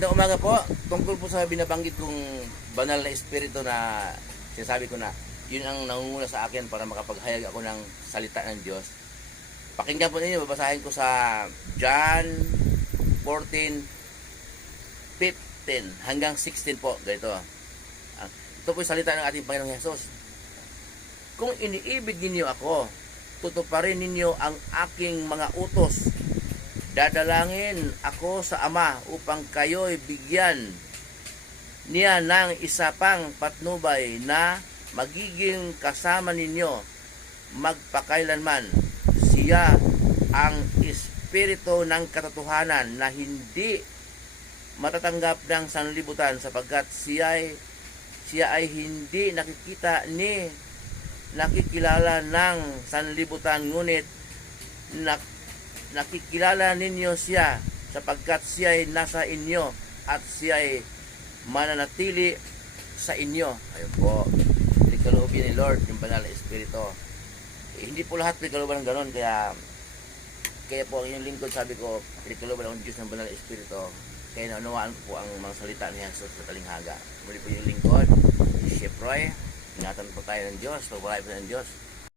Magandang umaga po. Tungkol po sa binabanggit kong banal na espiritu na sinasabi ko na yun ang nangunguna sa akin para makapaghayag ako ng salita ng Diyos. Pakinggan po ninyo, babasahin ko sa John 14:15 hanggang 16 po. Ganito. Ito po yung salita ng ating Panginoong Hesus. Kung iniibig ninyo ako, tutuparin ninyo ang aking mga utos. Dadalangin ako sa Ama upang kayo'y bigyan niya ng isa pang patnubay na magiging kasama ninyo magpakailanman. Siya ang Espiritu ng katotohanan na hindi matatanggap ng sanlibutan sapagkat siya ay hindi nakikilala ng sanlibutan, ngunit nakikilala ninyo siya sapagkat siya ay nasa inyo at siya ay mananatili sa inyo. Ayun po, pinagkalooban ni Lord yung banal na Espiritu. Hindi po lahat pinagkalooban ng ganon, kaya po yung lingkod, sabi ko, pinagkalooban ng Diyos ng banal na Espiritu. Kaya naunawaan ko po ang mga salita ni Jesus sa talinghaga. Muli po yung lingkod, si Chef Roy. Ingatan po tayo ng Diyos, pagpalay po ng Diyos.